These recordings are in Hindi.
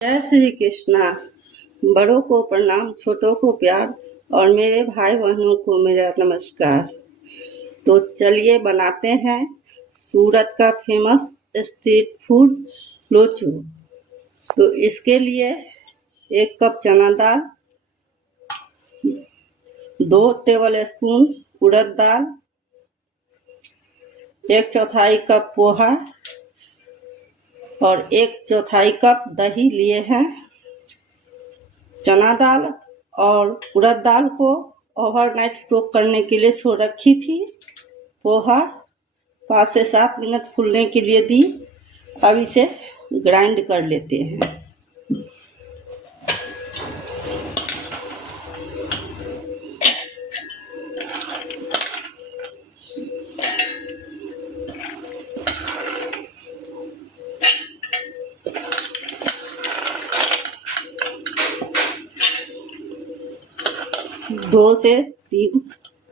जय श्री कृष्णा। बड़ों को प्रणाम, छोटों को प्यार और मेरे भाई बहनों को मेरा नमस्कार। तो चलिए बनाते हैं सूरत का फेमस स्ट्रीट फूड लोचो। तो इसके लिए 1 कप चना दाल, 2 टेबल स्पून उड़द दाल, 1/4 कप पोहा और 1/4 कप दही लिए हैं। चना दाल और उड़द दाल को ओवरनाइट सोक करने के लिए छोड़ रखी थी। पोहा 5 से 7 मिनट फूलने के लिए दी। अब इसे ग्राइंड कर लेते हैं। दो से 3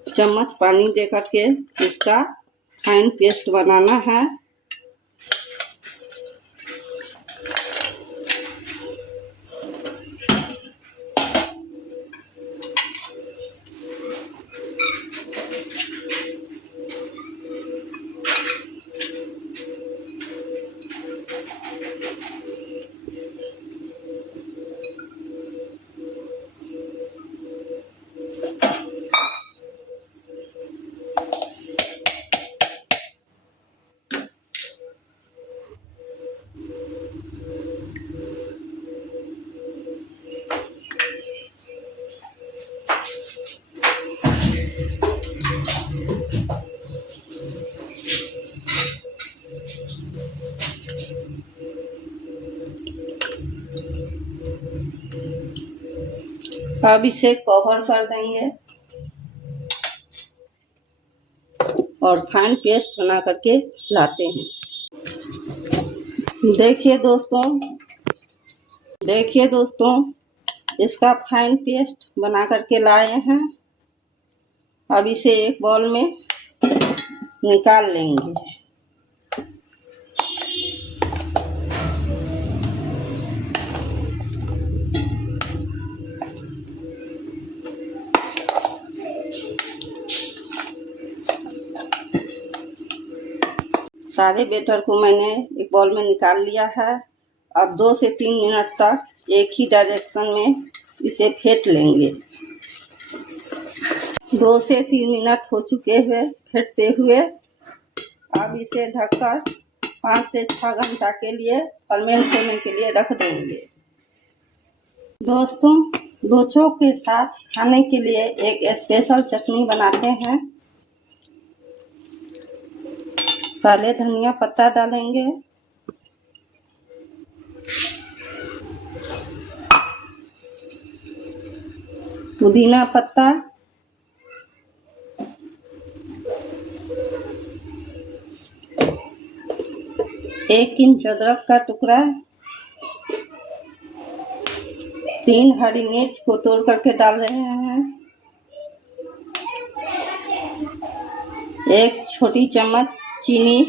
चम्मच पानी दे करके इसका फाइन पेस्ट बनाना है। अब इसे कवर कर देंगे और फाइन पेस्ट बना करके लाते हैं। देखिए दोस्तों, इसका फाइन पेस्ट बना करके लाए हैं। अब इसे एक बाउल में निकाल लेंगे। सारे बैटर को मैंने एक बाउल में निकाल लिया है। अब 2 से 3 मिनट तक एक ही डायरेक्शन में इसे फेंट लेंगे। 2 से 3 मिनट हो चुके हैं फेंटते हुए। अब इसे ढककर 5 से 6 घंटा के लिए फर्मेंट होने के लिए रख देंगे। दोस्तों, लोचो के साथ खाने के लिए एक स्पेशल चटनी बनाते हैं। पहले धनिया पत्ता डालेंगे, पुदीना पत्ता, एक इंच अदरक का टुकड़ा, 3 हरी मिर्च को तोड़ करके डाल रहे हैं, 1 छोटी चम्मच चीनी,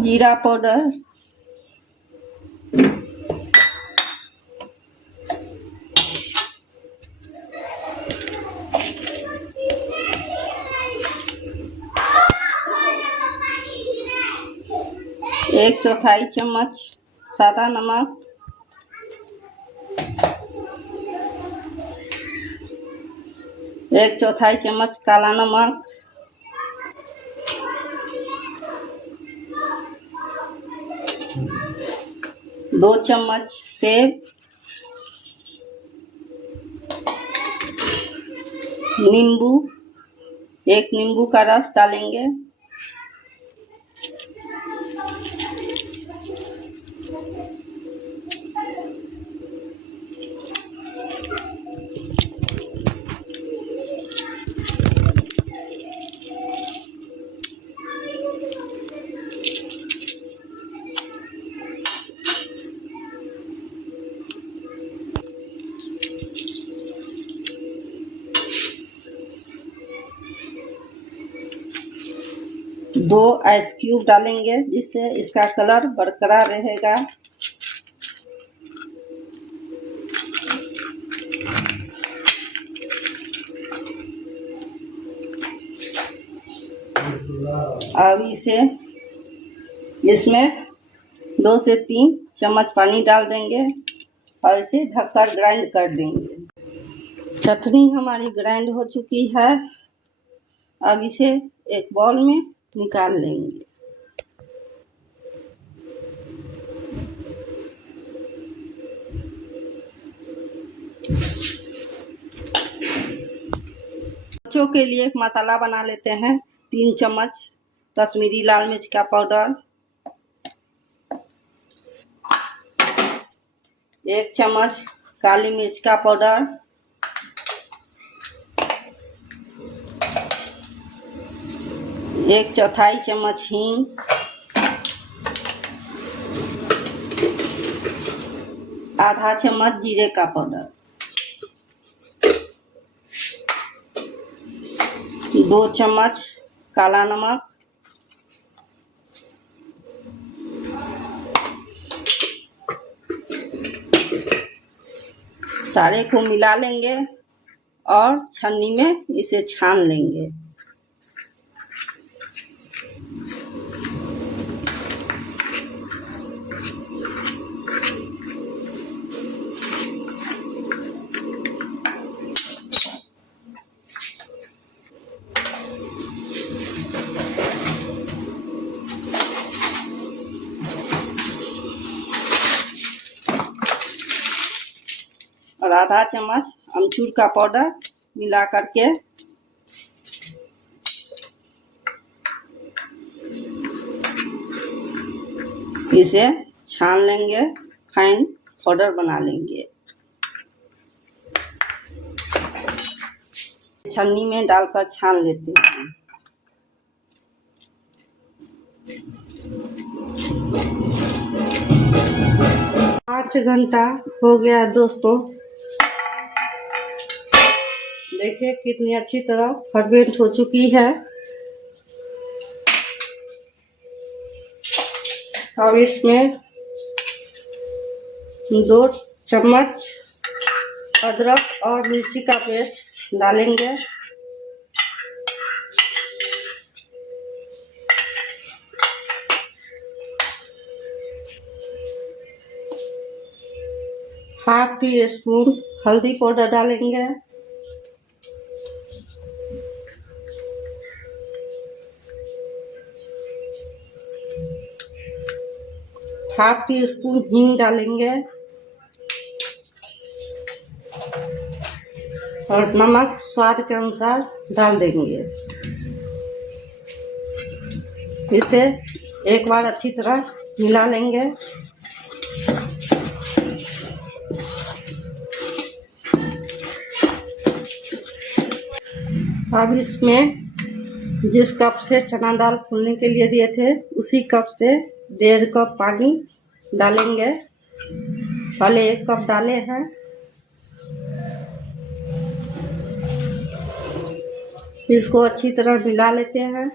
जीरा पाउडर, एक 1/4 चम्मच सादा नमक, एक 1/4 चम्मच काला नमक, 2 चम्मच सेव, नींबू, 1 नींबू का रस डालेंगे, 2 आइस क्यूब डालेंगे जिससे इसका कलर बरकरार रहेगा। अब इसमें 2 से 3 चम्मच पानी डाल देंगे और इसे ढककर ग्राइंड कर देंगे। चटनी हमारी ग्राइंड हो चुकी है। अब इसे एक बाउल में निकाल लेंगे। बच्चों के लिए एक मसाला बना लेते हैं। 3 चम्मच कश्मीरी लाल मिर्च का पाउडर, 1 चम्मच काली मिर्च का पाउडर, 1/4 चम्मच हींग, आधा चम्मच जीरे का पाउडर, 2 चम्मच काला नमक, सारे को मिला लेंगे और छन्नी में इसे छान लेंगे। और आधा चम्मच अमचूर का पाउडर मिला करके इसे छान लेंगे, फाइन पाउडर बना लेंगे। छन्नी में डालकर छान लेते हैं। पाँच घंटा हो गया दोस्तों। देखिए कितनी अच्छी तरह फर्मेंट हो चुकी है। अब इसमें 2 चम्मच अदरक और मिर्ची का पेस्ट डालेंगे। हाफ टी स्पून हल्दी पाउडर डालेंगे। हाफ टी स्पून हींग डालेंगे और नमक स्वाद के अनुसार डाल देंगे। इसे एक बार अच्छी तरह मिला लेंगे। अब इसमें जिस कप से चना दाल फूलने के लिए दिए थे उसी कप से 1.5 कप पानी डालेंगे। पहले 1 कप डाले हैं। इसको अच्छी तरह मिला लेते हैं।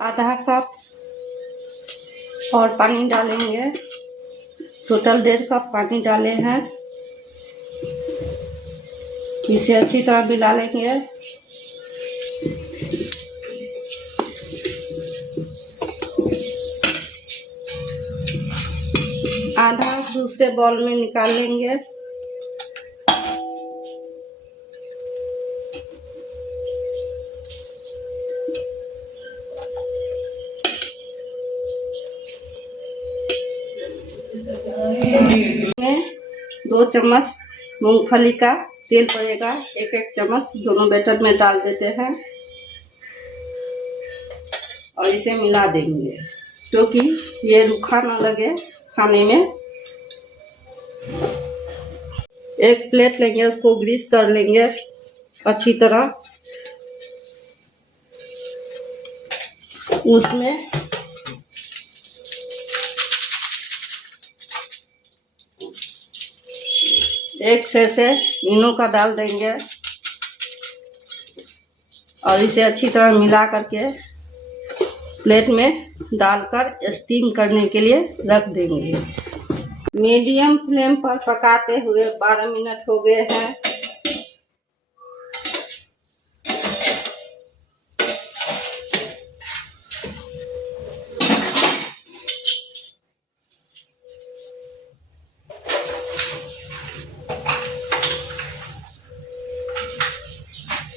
आधा कप और पानी डालेंगे। टोटल 1.5 कप पानी डाले हैं। इसे अच्छी तरह मिला लेंगे। आधा दूसरे बाउल में निकाल लेंगे। में 2 चम्मच मूंगफली का तेल पड़ेगा। 1-1 चम्मच दोनों बैटर में डाल देते हैं और इसे मिला देंगे क्योंकि ये रूखा ना लगे खाने में। एक प्लेट लेंगे, उसको ग्रीस कर लेंगे अच्छी तरह। उसमें एक से इनो का डाल देंगे और इसे अच्छी तरह मिला करके प्लेट में डालकर स्टीम करने के लिए रख देंगे। मीडियम फ्लेम पर पकाते हुए 12 मिनट हो गए हैं।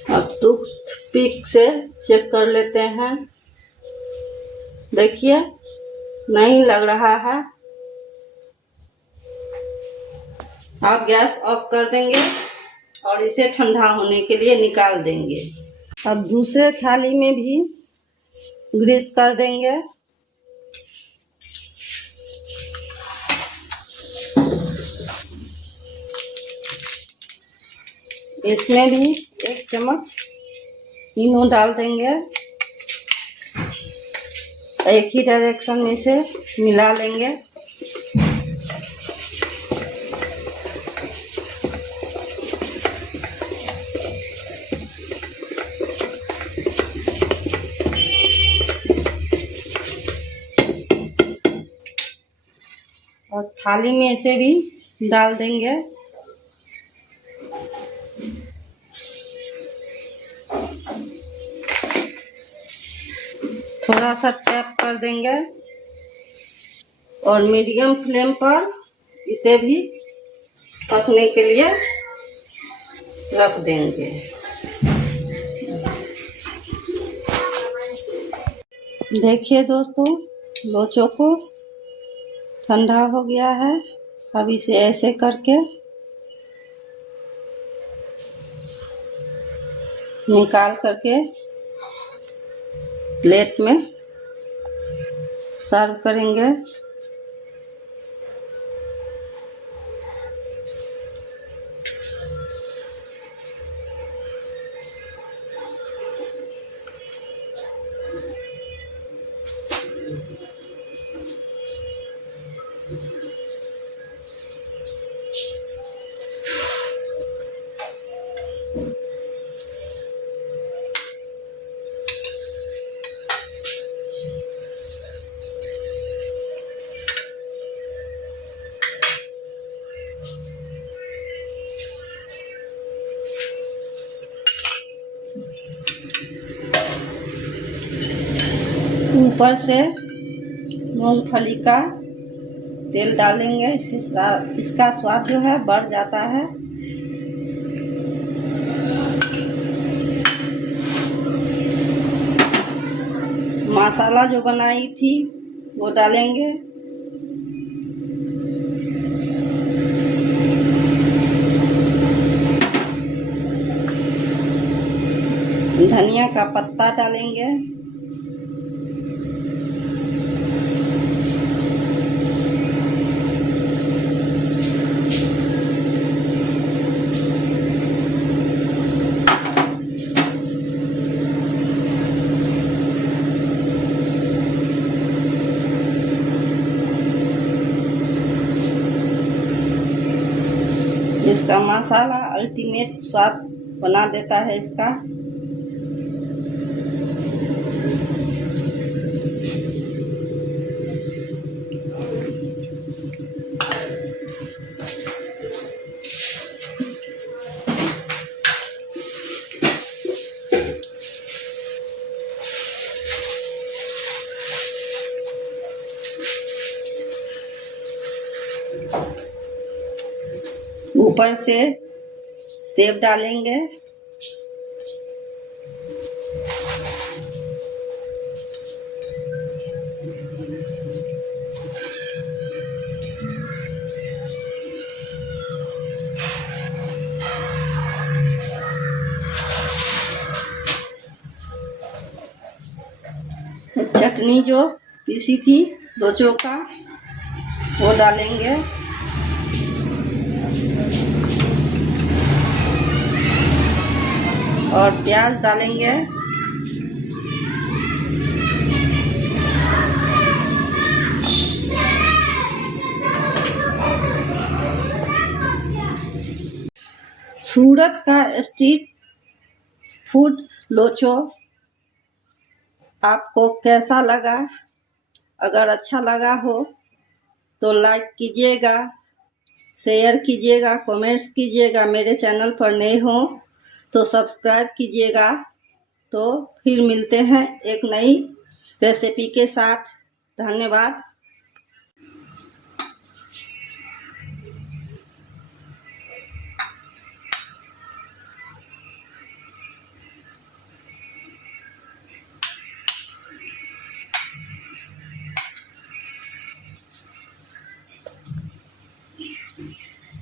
अब टूथपिक से चेक कर लेते हैं। देखिए, नहीं लग रहा है। अब गैस ऑफ कर देंगे और इसे ठंडा होने के लिए निकाल देंगे। अब दूसरे थाली में भी ग्रीस कर देंगे। इसमें भी 1 चम्मच इनो डाल देंगे। एक ही डायरेक्शन में से मिला लेंगे। और थाली में इसे भी डाल देंगे। थोड़ा सा टैप कर देंगे और मीडियम फ्लेम पर इसे भी पकने के लिए रख देंगे। देखिए दोस्तों, लोचो को ठंडा हो गया है। अब इसे ऐसे करके निकाल करके प्लेट में सर्व करेंगे। ऊपर से मूंगफली का तेल डालेंगे। इसका स्वाद जो है बढ़ जाता है। मसाला जो बनाई थी वो डालेंगे। धनिया का पत्ता डालेंगे। इसका मसाला अल्टीमेट स्वाद बना देता है इसका। ऊपर से सेव डालेंगे। चटनी जो पीसी थी लोचो का वो डालेंगे। और प्याज डालेंगे। सूरत का स्ट्रीट फूड लोचो आपको कैसा लगा? अगर अच्छा लगा हो तो लाइक कीजिएगा, शेयर कीजिएगा, कमेंट्स कीजिएगा। मेरे चैनल पर नए हो तो सब्सक्राइब कीजिएगा। तो फिर मिलते हैं एक नई रेसिपी के साथ। धन्यवाद।